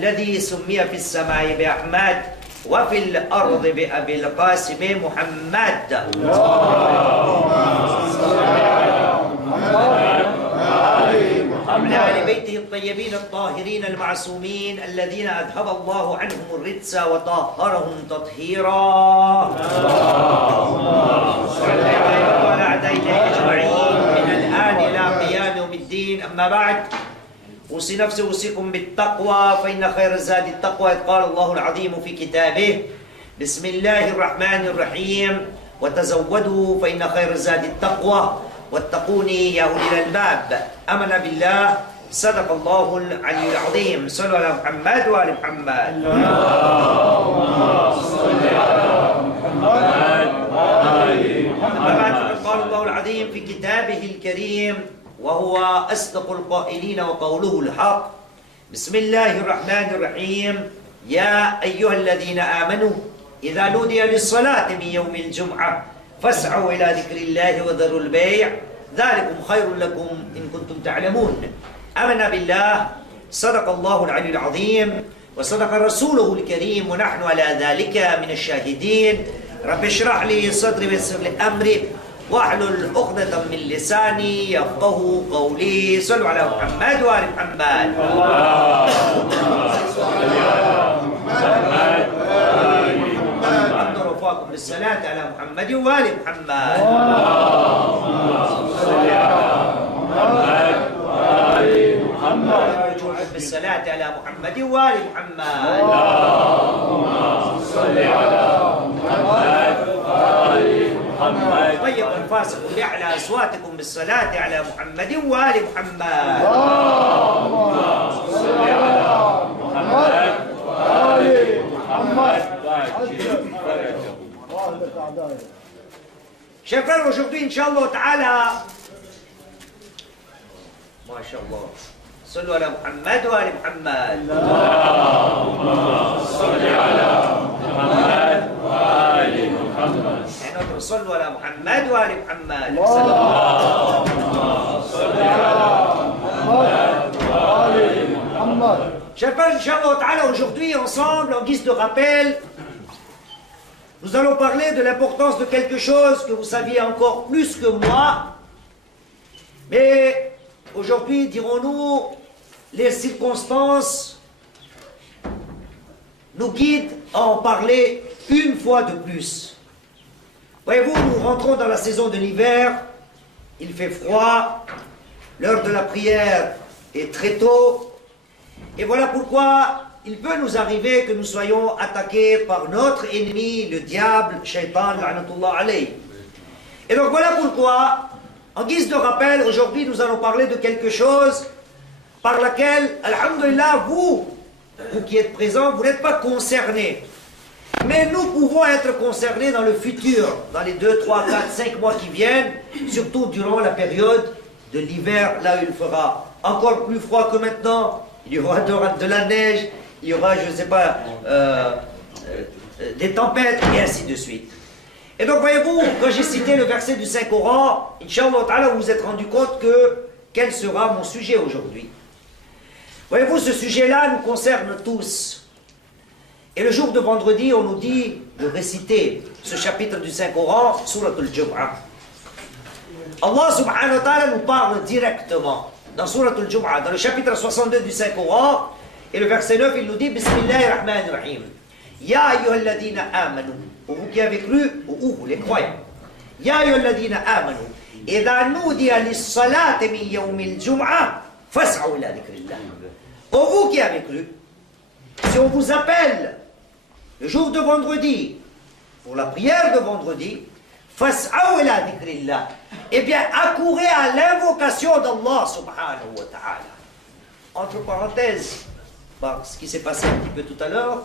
الذي سمي في السماء بأحمد وفي الأرض بأبي القاسم محمد. وعلى آل بيته الطيبين الطاهرين المعصومين الذين أذهب الله عنهم الرجس وطهرهم تطهيرا. وعلى أعدائنا أجمعين من الآن إلى قيام يوم الدين. أما بعد، أوصي نفسي أوصيكم بالتقوى فإن خير الزاد التقوى، إذ قال الله العظيم في كتابه: بسم الله الرحمن الرحيم وتزودوا فإن خير الزاد التقوى واتقوني يا أولي الألباب. آمن بالله، صدق الله العلي العظيم. صلوا على محمد وآل محمد. اللهم صل على محمد وآل محمد. أما بعد، فقد قال الله العظيم في كتابه الكريم وهو أصدق القائلين وقوله الحق: بسم الله الرحمن الرحيم يا أيها الذين آمنوا إذا نودي للصلاة من يوم الجمعة فاسعوا إلى ذكر الله وذروا البيع ذلكم خير لكم إن كنتم تعلمون. آمنا بالله، صدق الله العلي العظيم وصدق رسوله الكريم ونحن على ذلك من الشاهدين. رب اشرح لي صدري ويسر لي أمري واحلل عقدة من لساني يفقه قولي. صلوا على محمد وآل محمد. اللهم صل على محمد وآل محمد. أقدر وفاكم بالصلاة على محمد وآل محمد. اللهم صل على محمد وآل محمد. أرجوكم بالصلاة على محمد وآل محمد. اللهم صل على محمد وآل محمد. طيب أنفاسكم بأعلى أصواتكم بالصلاة على محمد وآل محمد. اللهم صل على محمد وآل محمد. Chers frères, aujourd'hui, Inch'Allah Ta'ala, MashaAllah, صلوا على محمد وآل محمد. اللهم صل على محمد وآل محمد. صلوا على محمد وآل محمد. اللهم صل على محمد وآل محمد. Chers frères, Inch'Allah Ta'ala, aujourd'hui, ensemble, en guise de rappel, nous allons parler de l'importance de quelque chose que vous saviez encore plus que moi. Mais aujourd'hui, dirons-nous, les circonstances nous guident à en parler une fois de plus. Voyez-vous, nous rentrons dans la saison de l'hiver, il fait froid, l'heure de la prière est très tôt, et voilà pourquoi il peut nous arriver que nous soyons attaqués par notre ennemi, le diable, Shaitan, la'natullah alayh. Et donc voilà pourquoi, en guise de rappel, aujourd'hui nous allons parler de quelque chose par laquelle, alhamdulillah, vous qui êtes présents, vous n'êtes pas concernés. Mais nous pouvons être concernés dans le futur, dans les 2, 3, 4, 5 mois qui viennent, surtout durant la période de l'hiver, là où il fera encore plus froid que maintenant, il y aura de la neige, il y aura, je ne sais pas, des tempêtes, et ainsi de suite. Et donc, voyez-vous, quand j'ai cité le verset du Saint-Coran, Inch'Allah Ta'ala, vous vous êtes rendu compte que quel sera mon sujet aujourd'hui. Voyez-vous, ce sujet-là nous concerne tous. Et le jour de vendredi, on nous dit de réciter ce chapitre du Saint-Coran, Surat al-Jum'ah. Allah subhanahu wa ta'ala nous parle directement dans Surat al-Jum'ah, dans le chapitre 62 du Saint-Coran, et le verset 9, il nous dit: Bismillahirrahmanirrahim. Ya ayyuhalladhina amanu. Pour vous qui avez cru, ou vous les croyants. Ya ayyuhalladhina amanu. Idha nudiya lis-salati min yawmil jum'ah, fas'aw ila dhikrillah. Pour vous qui avez cru, si on vous appelle le jour de vendredi, pour la prière de vendredi, fas'aw ila dhikrillah, eh bien, accourez à l'invocation d'Allah subhanahu wa ta'ala. Entre parenthèses, par ce qui s'est passé un petit peu tout à l'heure,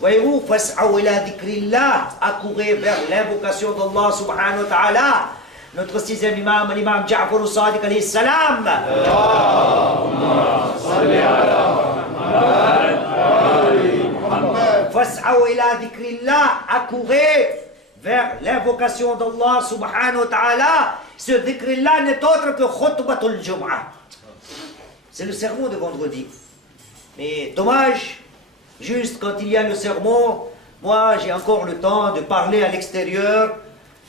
voyez-vous, fas'aw ila dhikrillah, accourez vers l'invocation d'Allah subhanahu wa ta'ala. Notre sixième imam, l'imam Ja'far al-Sadiq alayhi salam. Allahumma salli ala Muhammad. Fas'aw ila dhikrillah, accourez vers l'invocation d'Allah subhanahu wa ta'ala. Ce dhikrillah n'est autre que khutbatul jum'ah. C'est le sermon de vendredi. Mais dommage, juste quand il y a le sermon, moi j'ai encore le temps de parler à l'extérieur,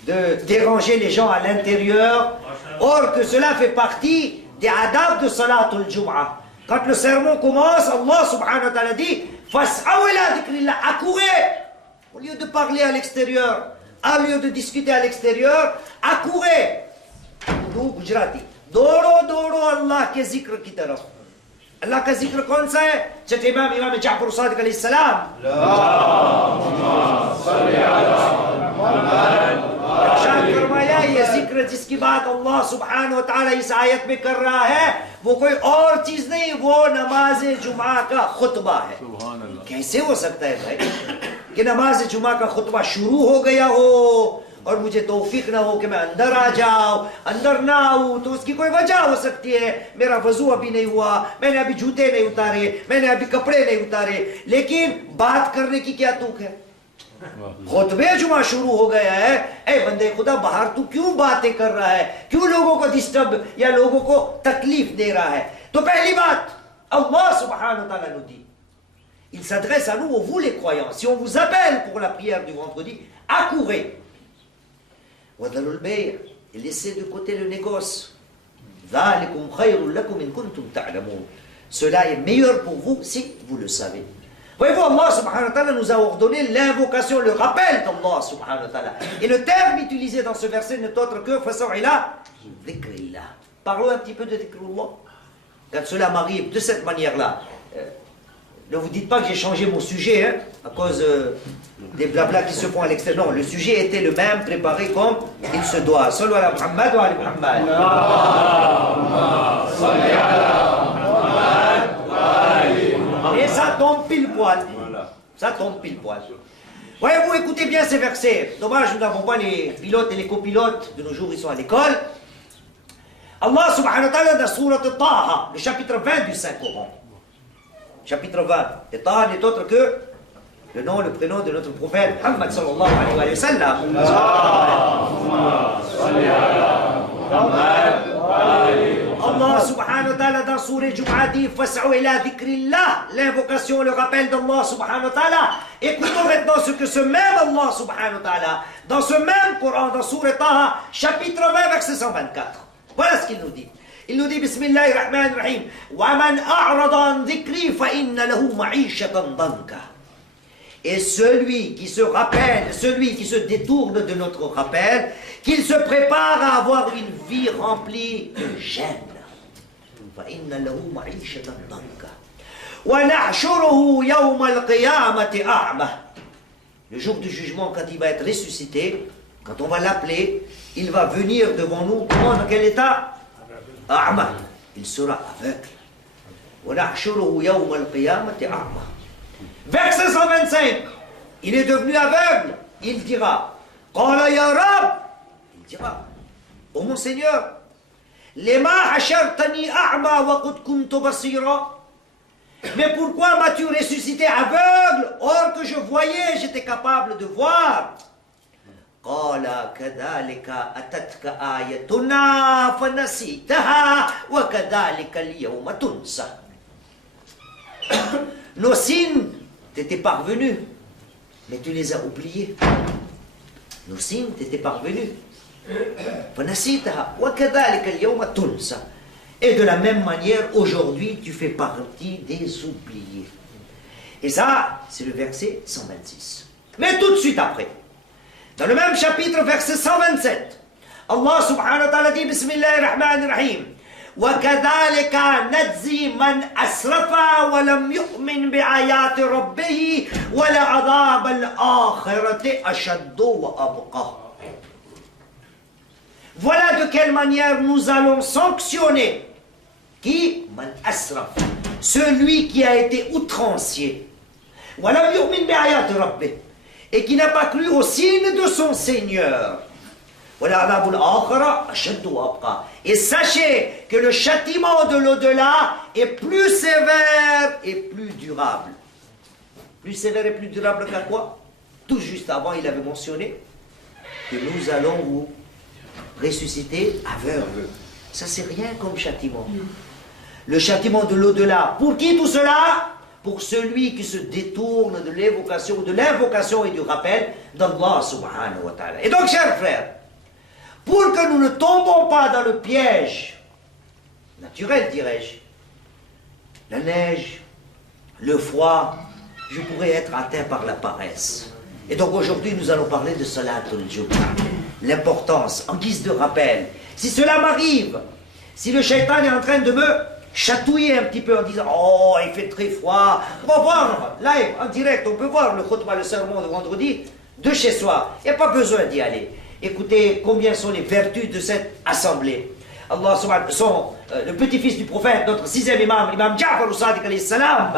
de déranger les gens à l'intérieur. Or que cela fait partie des adab de Salatul Jum'ah. Quand le sermon commence, Allah subhanahu wa ta'ala dit Fas'aw ila dhikrillah, accourez. Au lieu de parler à l'extérieur, au lieu de discuter à l'extérieur, accourez. Nous, Gujarati, doro doro Allah ke zikr ki taraf. Allah ka zikr कौन सा है? छठे इमाम जाफर सादिक अलैहि सलाम। शायद फरमाया ये जिक्र जिसकी बात अल्लाह सुब्हानहु व तआला इस आयत में कर रहा है, वो कोई और चीज नहीं, वो नमाज जुमा का खुतबा है। कैसे हो सकता है भाई कि नमाज जुमा का खुतबा शुरू हो गया हो और मुझे तौफीक ना हो कि मैं अंदर आ जाऊं, अंदर ना आऊं? तो उसकी कोई वजह हो सकती है। मेरा वजू अभी नहीं हुआ, मैंने अभी जूते नहीं उतारे, मैंने अभी कपड़े नहीं उतारे, लेकिन बात करने की क्या तुक है? खुतबे जुमा शुरू हो गया है, ए बंदे खुदा बाहर तू क्यों बातें कर रहा है, क्यों लोगों को डिस्टर्ब या लोगों को तकलीफ दे रहा है? तो पहली बात अल्लाह सुब्हानहु व तआला nous dit, il s'adresse à nous, vous les croyants, si on vous appelle pour la prière du vendredi, accourez. وَذَلُوا الْبَيْعَ, et laissez de côté le négoce. ذَلِكُمْ خَيْرٌ لَكُمْ إِن كُنتُمْ تَعْلَمُونَ. Cela est meilleur pour vous si vous le savez. Voyez-vous, Allah subhanahu wa ta'ala nous a ordonné l'invocation, le rappel d'Allah subhanahu wa ta'ala. Et le terme utilisé dans ce verset n'est autre que فَسَوْعِ إِلَىٰ ذِكْرِ اللَّهِ. Parlons un petit peu de dhikrullah. Quand cela m'arrive de cette manière-là, ne vous dites pas que j'ai changé mon sujet hein, à cause des blablas qui se font à l'extérieur. Non, le sujet était le même, préparé comme il se doit. Sallu ala Muhammad wa ala Muhammad. Et ça tombe pile poil. Ça tombe pile poil. Voyez-vous, écoutez bien ces versets. Dommage, nous n'avons pas les pilotes et les copilotes. De nos jours, ils sont à l'école. Allah subhanahu wa ta'ala dans Surat Taha, le chapitre 20 du Saint-Coran. Chapitre 20. Et Taha n'est autre que le nom, le prénom de notre prophète Muhammad sallallahu alayhi wa sallam. Allah subhanahu wa ta'ala dans Surah Jum'ah dit Fas'aw ila dhikrillah, l'invocation, le rappel d'Allah subhanahu wa ta'ala. Écoutons maintenant ce que ce même Allah subhanahu wa ta'ala, dans ce même Coran, dans Surah Taha, chapitre 20, verset 124. Voilà ce qu'il nous dit. Il nous dit Bismillahir Rahmanir Rahim Wa man a'rada an dhikri fa inna lahu ma'ishatan danka. Et celui qui se rappelle, celui qui se détourne de notre rappel, qu'il se prépare à avoir une vie remplie de gêne. Fa inna lahu ma'ishatan danka. Wa nahshuruhu yawm al-qiyamati a'ma. Le jour du jugement, quand il va être ressuscité, quand on va l'appeler, il va venir devant nous, dans quel état? A'ma. Il sera aveugle. Wa nahshuruhu yawm al-qiyamati a'ma. Verset 125, il est devenu aveugle, il dira, Qala ya Rab, il dira, ô mon Seigneur, Lema hashartani a'ma wa qad kuntu basira. Mais pourquoi m'as-tu ressuscité aveugle, or que je voyais, j'étais capable de voir? Qala kadhalika atatka ayatuna fanasitaha wa kadhalika al-yawma tunsa. Nos signes t'étaient parvenus, mais tu les as oubliés. Nos signes t'étaient parvenus. Et de la même manière, aujourd'hui, tu fais partie des oubliés. Et ça, c'est le verset 126. Mais tout de suite après, dans le même chapitre, verset 127, Allah subhanahu wa ta'ala dit Bismillahirrahmanirrahim. وَكَذَلِكَ نَجْزِي مَنْ أَسْرَفَ وَلَمْ يُؤْمِنْ بِآيَاتِ رَبِّهِ وَلَعَذَابَ الْآخِرَةِ أَشَدُّ وَأَبْقَى. Voilà de quelle manière nous allons sanctionner qui? Man asraf, celui qui a été outrancier. وَلَمْ يُؤْمِنْ بِآيَاتِ رَبِّهِ, et qui n'a pas cru au signe de son Seigneur. Et sachez que le châtiment de l'au-delà est plus sévère et plus durable. Plus sévère et plus durable qu'à quoi? Tout juste avant, il avait mentionné que nous allons vous ressusciter aveugle. Ça, c'est rien comme châtiment. le châtiment de l'au-delà. Pour qui tout cela? Pour celui qui se détourne de l'invocation et du rappel d'Allah subhanahu wa ta'ala. Et donc, chers frères, pour que nous ne tombons pas dans le piège naturel, dirais-je, la neige, le froid, je pourrais être atteint par la paresse. Et donc aujourd'hui, nous allons parler de Salatul Jumu'ah. L'importance, en guise de rappel. Si cela m'arrive, si le shaitan est en train de me chatouiller un petit peu en disant « Oh, il fait très froid », on va voir, live, en direct, on peut voir le khutbah, le sermon de vendredi, de chez soi. Il n'y a pas besoin d'y aller. Écoutez combien sont les vertus de cette assemblée. Allah subhanahu wa ta'ala, le petit-fils du prophète, notre sixième imam, l'imam Ja'far al-Sadiq alayhi salam.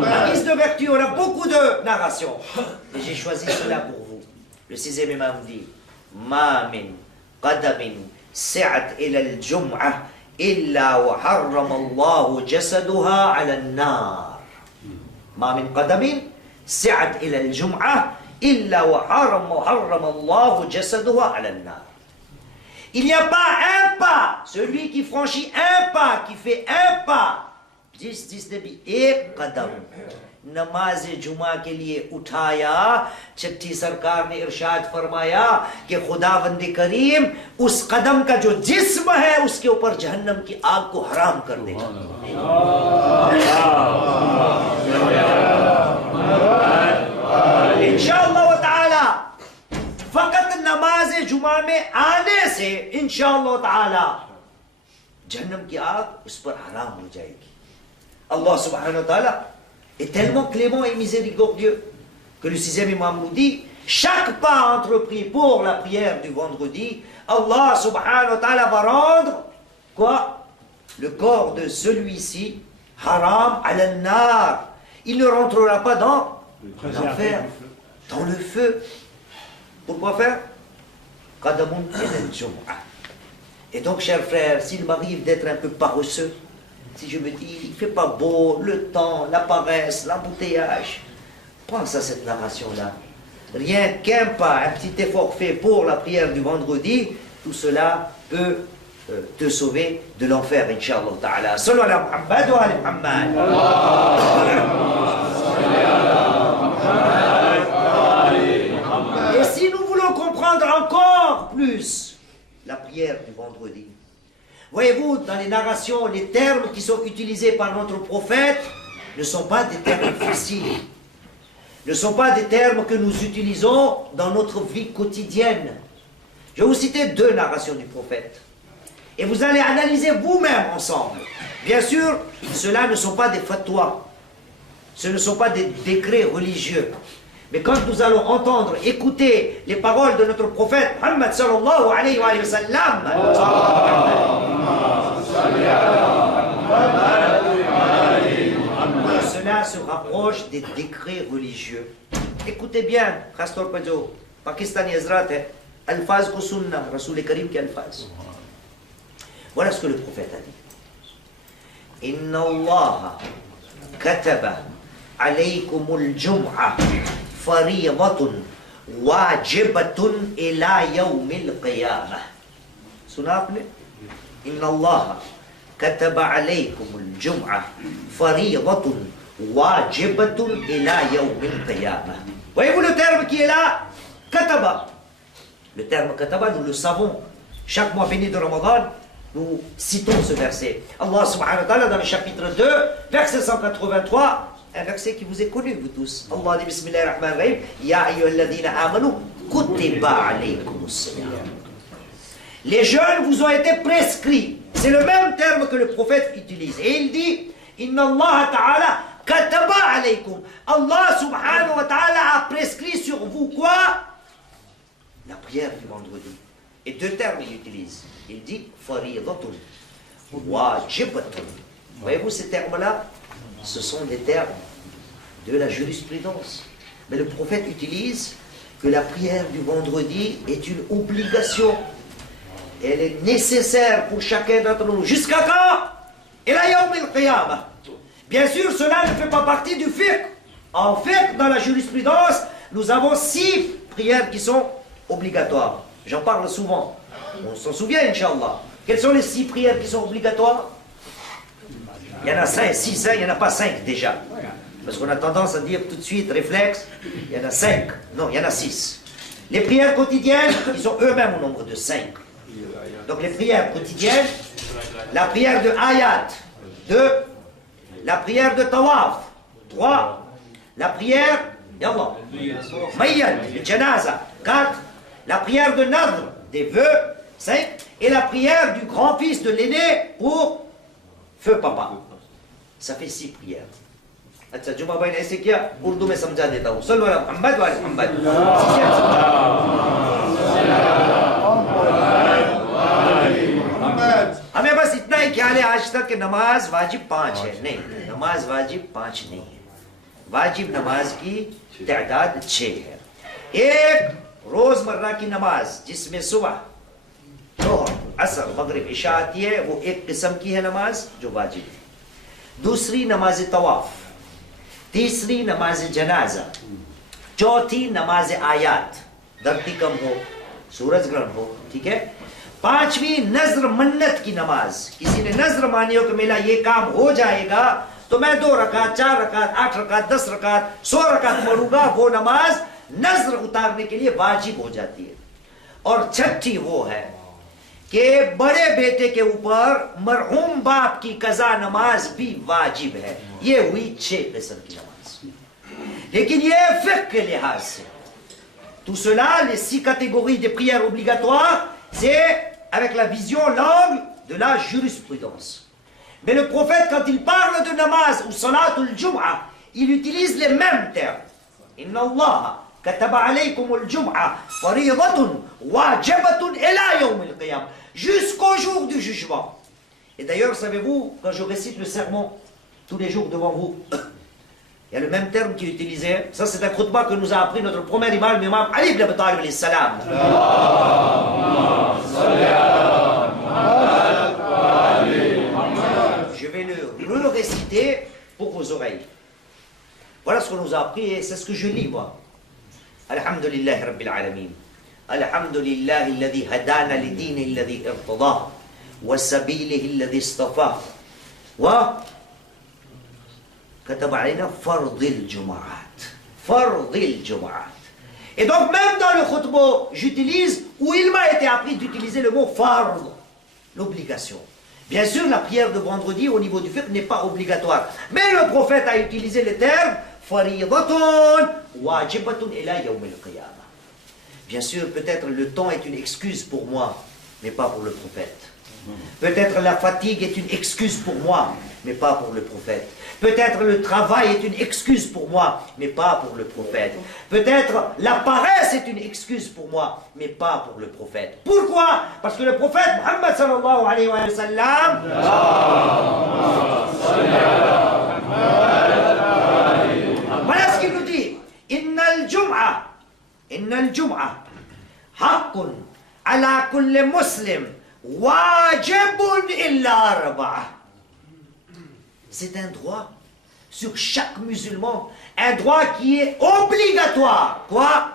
En guise de vertu, on a beaucoup de narrations. Et j'ai choisi cela pour vous. Le sixième imam dit Ma min qadamin sa'at ila al-jum'ah illa wa harrama Allahu jasaduha ala an-nar. Ma min qadamin sa'at ila al-jum'ah illa wa harrama Allahu jasaduha ala an-nar. Il n'y a pas un pas, celui qui franchit un pas, qui fait un pas. जिस ने भी एक कदम नमाज जुमा के लिए उठाया, छठी सरकार ने इरशाद फरमाया कि खुदावंद करीम उस कदम का जो जिस्म है उसके ऊपर जहन्नम की आग को हराम कर देगा। इंशाअल्लाह व ताला फकत नमाज जुमा में आने से इंशाअल्लाह ताला जहन्नम की आग उस पर हराम हो जाएगी। Allah subhanahu wa ta'ala est tellement clément et miséricordieux que le sixième imam nous dit, chaque pas entrepris pour la prière du vendredi, Allah subhanahu wa ta'ala va rendre quoi? Le corps de celui-ci haram al-nar. Il ne rentrera pas dans l'enfer, dans le feu. Pourquoi faire? Qadamun ila al-jum'ah. Et donc, chers frères, s'il m'arrive d'être un peu paresseux, si je me dis, il ne fait pas beau, le temps, la paresse, l'embouteillage, pense à cette narration-là. Rien qu'un pas, un petit effort fait pour la prière du vendredi, tout cela peut te sauver de l'enfer, Inch'Allah ta'ala. Sallu ala Muhammad wa ala Muhammad. Et si nous voulons comprendre encore plus la prière du vendredi, voyez-vous, dans les narrations, les termes qui sont utilisés par notre prophète ne sont pas des termes faciles. Ne sont pas des termes que nous utilisons dans notre vie quotidienne. Je vais vous citer deux narrations du prophète. Et vous allez analyser vous-même ensemble. Bien sûr, cela ne sont pas des fatwas. Ce ne sont pas des décrets religieux. Mais quand nous allons entendre, écouter les paroles de notre prophète Muhammad sallallahu alayhi wa sallam, cela se rapproche des décrets religieux. Écoutez bien, Khastor Pajo, Pakistani Ezrat, Alfaz ko sunna, Rasoul Karim ki alfaz. Voilà ce que le prophète a dit. Inna Allah kataba alaykumul jum'ah fariidatun wajibatun ila yawmil qiyamah. Sunapne? Inna Allah kataba alaykumul jum'ah fariidatun wajibatun ila yawmil qiyamah. Voyez-vous le terme qui est là? Kataba. Le terme kataba, nous le savons. Chaque mois béni de Ramadan, nous citons ce verset. Allah subhanahu wa ta'ala dans le chapitre 2, verset 183, un verset qui vous est connu, vous tous. Allah dit Bismillahirrahmanirrahim, Ya ayyuhalladhina amanu, kutiba alaykumus siyam. Les jeûnes vous ont été prescrits. C'est le même terme que le prophète utilise. Et il dit, Inna Allah ta'ala kataba alaykum. Allah subhanahu wa ta'ala a prescrit sur vous quoi? La prière du vendredi. Et deux termes il utilise. Il dit fariidatun, wajibatun. Voyez-vous ces termes-là? Ce sont des termes de la jurisprudence. Mais le prophète utilise que la prière du vendredi est une obligation. Elle est nécessaire pour chacun d'entre nous. Jusqu'à quand? Ila yawmil qiyamah. Bien sûr, cela ne fait pas partie du fiqh. En fait, dans la jurisprudence, nous avons 6 prières qui sont obligatoires. J'en parle souvent. On s'en souvient, Inch'Allah. Quelles sont les 6 prières qui sont obligatoires? Il y en a 5, 6, il n'y en a pas 5 déjà. Parce qu'on a tendance à dire tout de suite, réflexe, il y en a 5. Non, il y en a 6. Les prières quotidiennes, ils sont eux-mêmes au nombre de 5. Donc les prières quotidiennes, la prière de Ayat, 2. La prière de Tawaf, 3. La prière, Yallah, Mayyad, le Janaza, 4. La prière de Nadr, des vœux, 5. Et la prière du grand-fils de l'aîné pour feu papa. Ça fait 6 prières. अच्छा जुमा भाई ने ऐसे किया उर्दू में समझा देता हूँ सल्लल्लाहु अलैहि मोहम्मद वाले मोहम्मद हमें बस इतना ही ख्याल है आज तक कि नमाज वाजिब 5 है नहीं नमाज वाजिब 5 नहीं है वाजिब नमाज की तादाद 6 है एक रोजमर्रा की नमाज जिसमें सुबह जोहर असर मगरिब इशा आती है वो एक किस्म की है नमाज जो वाजिब है दूसरी नमाज तवाफ तीसरी नमाज जनाजा चौथी नमाज आयात धरती कम हो सूरज ग्रहण हो ठीक है पांचवी नजर मन्नत की नमाज किसी ने नजर मानी हो कि मेरा ये काम हो जाएगा तो मैं 2 रकात 4 रकात 8 रकात 10 रकात 100 रकात पढ़ूंगा वो नमाज नजर उतारने के लिए वाजिब हो जाती है और छठी वो है कि बड़े बेटे के ऊपर मरहूम बाप की कज़ा नमाज भी वाजिब है ये हुई 6 किस्म की नमाज लेकिन ये फिक्र के लिहाज से tout cela les 6 catégories de prières obligatoires c'est avec la vision l'angle de la jurisprudence mais le prophète quand il parle de namaz ou salatul jum'a il utilise les mêmes termes inna Allah كتب عليكم الجمعة فريضة واجبة إلى يوم القيامة jusqu'au jour du jugement. Et d'ailleurs, savez-vous, quand je récite le sermon tous les jours devant vous, il y a le même terme qui est utilisé. Ça, c'est un khutbah que nous a appris notre premier imam, l'imam Ali ibn Abi Talib alayhi salam. Je vais le réciter pour vos oreilles. Voilà ce qu'on nous a appris et c'est ce que je lis moi. الحمد لله رب العالمين الحمد لله الذي هدانا لدينه الذي ارتضاه وسبيله الذي اصطفاه وكتب علينا فرض الجمعات et donc même dans le khutbah j'utilise où il m'a été appris d'utiliser le mot fard l'obligation bien sûr la prière de vendredi au niveau du fiqh n'est pas obligatoire mais le prophète a utilisé le terme bien sûr, peut-être le temps est une excuse pour moi, mais pas pour le prophète. Peut-être la fatigue est une excuse pour moi, mais pas pour le prophète. Peut-être le travail est une excuse pour moi, mais pas pour le prophète. Peut-être la paresse est une excuse pour moi, mais pas pour le prophète. Pourquoi? Parce que le prophète Muhammad sallallahu alayhi wa sallam voilà ce qu'il nous dit. Inna al-jum'a haqqun ala kulli muslim wajibun illa arba'a. C'est un droit sur chaque musulman, un droit qui est obligatoire. Quoi?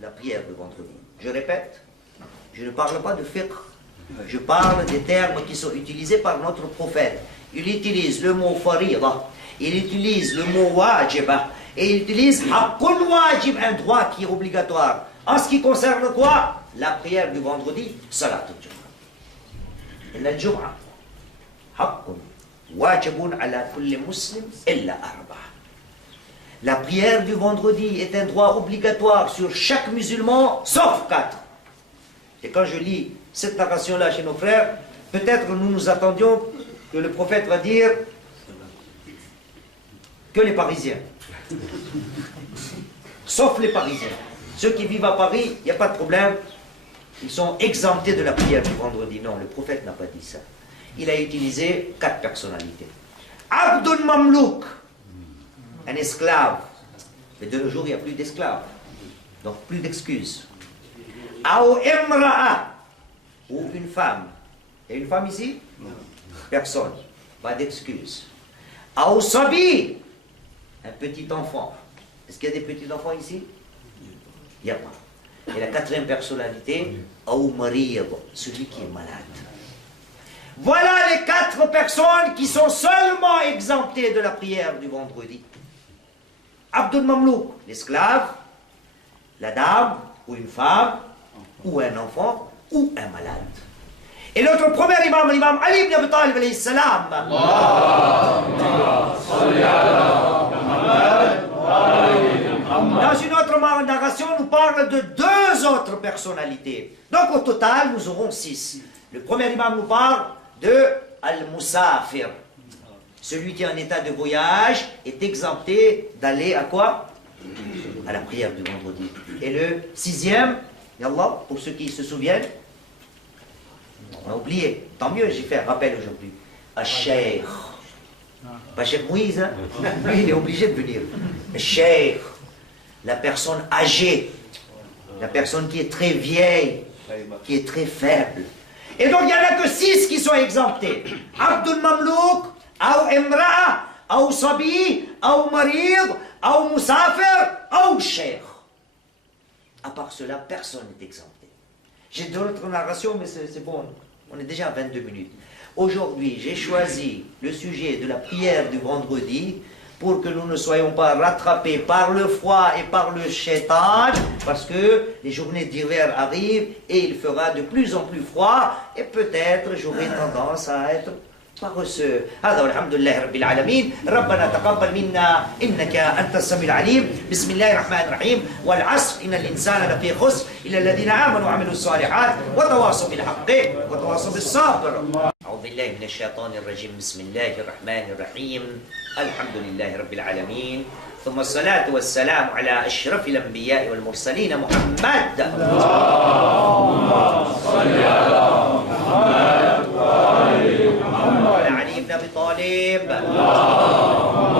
La prière de vendredi. Je répète, je ne parle pas de fiqh. Je parle des termes qui sont utilisés par notre prophète. Il utilise le mot farida, il utilise le mot wajiba, et il utilise haqqun wajib, un droit qui est obligatoire. En ce qui concerne quoi? La prière du vendredi, salatul jum'a. Inna al-jum'a haqqun wajibun ala kulli muslim illa arba'a. La prière du vendredi est un droit obligatoire sur chaque musulman, sauf 4. Et quand je lis cette narration-là chez nos frères, peut-être nous nous attendions que le prophète va dire que les Parisiens. Sauf les Parisiens. Ceux qui vivent à Paris, il n'y a pas de problème. Ils sont exemptés de la prière du vendredi. Non, le prophète n'a pas dit ça. Il a utilisé 4 personnalités. Abdul Mamlouk, un esclave. Mais de nos jours, il n'y a plus d'esclaves. Donc plus d'excuses. Aou Imra'a, ou une femme. Il y a une femme ici? Non. Personne. Pas d'excuses. Aou Sabi, un petit enfant. Est-ce qu'il y a des petits enfants ici? Il n'y a pas. Et la quatrième personnalité, Aou Marid, celui qui est malade. Voilà les 4 personnes qui sont seulement exemptées de la prière du vendredi. Abdul Mamlouk, l'esclave, la dame, ou une femme, ou un enfant, ou un malade. Et notre premier imam, l'imam Ali ibn Abi Talib alayhi salam. Dans une autre narration, nous parle de 2 autres personnalités. Donc au total, nous aurons 6. Le premier imam nous parle de Al-Musafir. Celui qui est en état de voyage est exempté d'aller à quoi? À la prière du vendredi. Et le 6e, Yallah, pour ceux qui se souviennent, on a oublié. Tant mieux, j'ai fait un rappel aujourd'hui. Al-Sheikh. Pas Cheikh Moïse, hein? Lui, il est obligé de venir. Al-Sheikh. La personne âgée. La personne qui est très vieille. Qui est très faible. Et donc, il n'y en a que 6 qui sont exemptés. Abdul Mamlouk, Aou Imra'a, Aou Sabi, Aou Marid, Aou Musafir, Aou Sheikh. À part cela, personne n'est exempté. J'ai d'autres narrations, mais c'est bon. On est déjà à 22 minutes. Aujourd'hui, j'ai choisi le sujet de la prière du vendredi pour que nous ne soyons pas rattrapés par le froid et par le shaitan, parce que les journées d'hiver arrivent et il fera de plus en plus froid, et peut-être j'aurai tendance à être paresseux. هذا والحمد لله رب العالمين. ربنا تقبل منا إنك أنت السميع العليم. بسم الله الرحمن الرحيم. والعصر إن الإنسان لفي خسر إلا الذين آمنوا وعملوا الصالحات وتواصوا بالحق وتواصوا بالصبر. أعوذ بالله من الشيطان الرجيم. بسم الله الرحمن الرحيم. الحمد لله رب العالمين. ثم الصلاة والسلام على أشرف الأنبياء والمرسلين محمد. اللهم صل على محمد وعلى علي بن أبي طالب. اللهم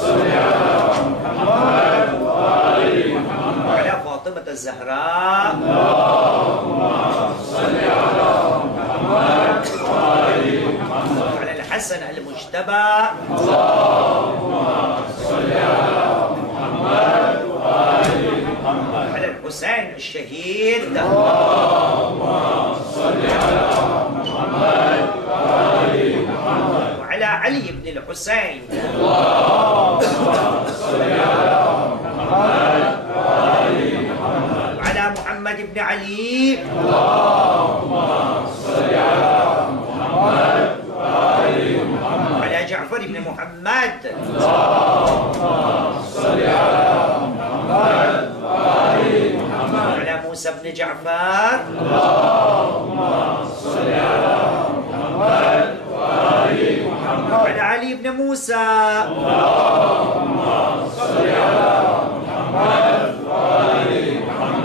صل على محمد وعلى فاطمة الزهراء. اللهم صل على محمد وعلى الحسن المجتبى. اللهم صل على محمد وعلى الحسين الشهيد. اللهم صل على محمد وعلى علي بن الحسين. اللهم صل على محمد وعلى محمد بن علي. اللهم صل على محمد وعلى جعفر بن محمد. اللهم صل على محمد وعلى موسى بن جعفر. اللهم صل على محمد وعلى علي بن موسى. اللهم صل على محمد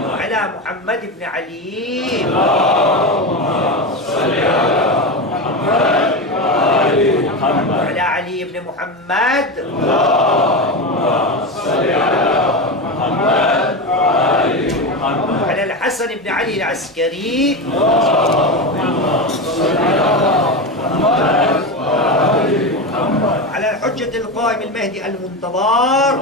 وعلى محمد بن علي. اللهم صل على محمد وعلى علي بن محمد. اللهم صل على محمد وعلى الحسن بن علي العسكري. اللهم صل على محمد على الحجة القائم المهدي المنتظر.